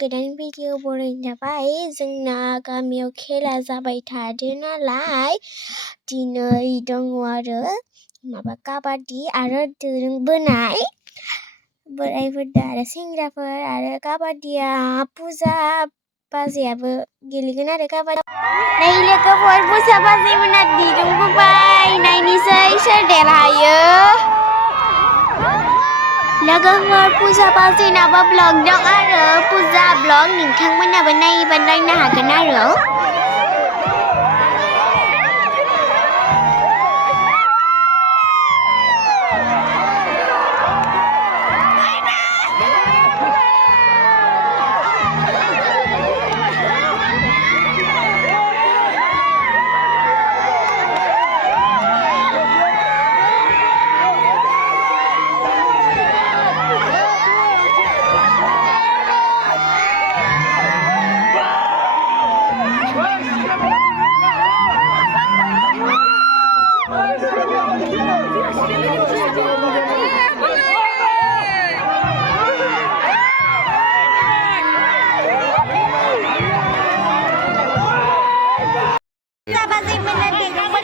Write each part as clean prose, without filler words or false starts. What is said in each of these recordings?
गोदान भिडिअ बरायनो थाबाय जोंना गामियाव खेला जाबाय थादो नालाय दिनै दङ आरो माबा काबादि आरो दोरों बोनाय बोरायफोर आरो सेंग्राफोर आरो काबादिया पुजा बाजैयाबो गेलेगोन आरो काबादि नै लोगोफोर पुजा बाजैमोना दिरुं बोबाय नायनोसै सोर देरहायो लोगोफोर पुजा बाजैनाबो ब्लग दं आरो पुजा ब्लग नोंथांमोनाबो नायोबा नायनो हागोन आरो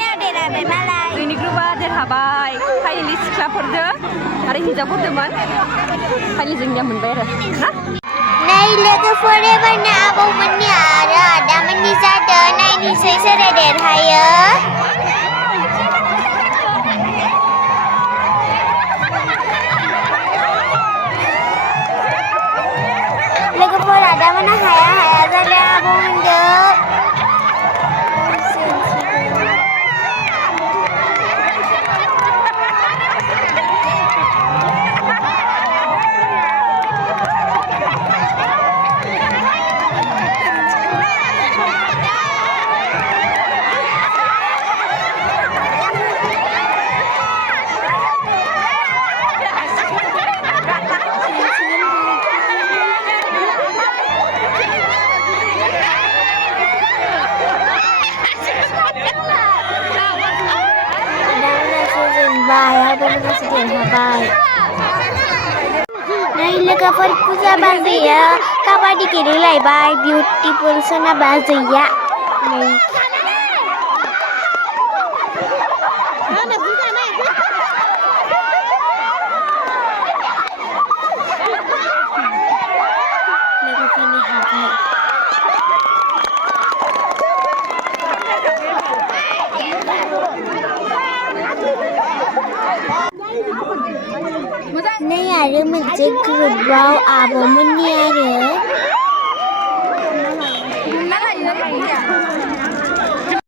जोंनि ग्रुपआ देरहाबाय फाइनालि सिख्लाफोरजों आरो हिन्जावफोरजोंमोन फाइनालि जोंनिया मोनबाय आरो नै लोगोफोर एबारना आबौमोननि आरो आदामोननि जादों नायनोसै सोर देरहायो लोगोफोर आदामोना हाया जादों आबौमोनजों नै लोगोफोर पुजा बाजैया काबादि गेलेलायबाय बिउटिफुल सना बाजैया नै आरो मोनसे ग्रुपआव आब'मोननि आरो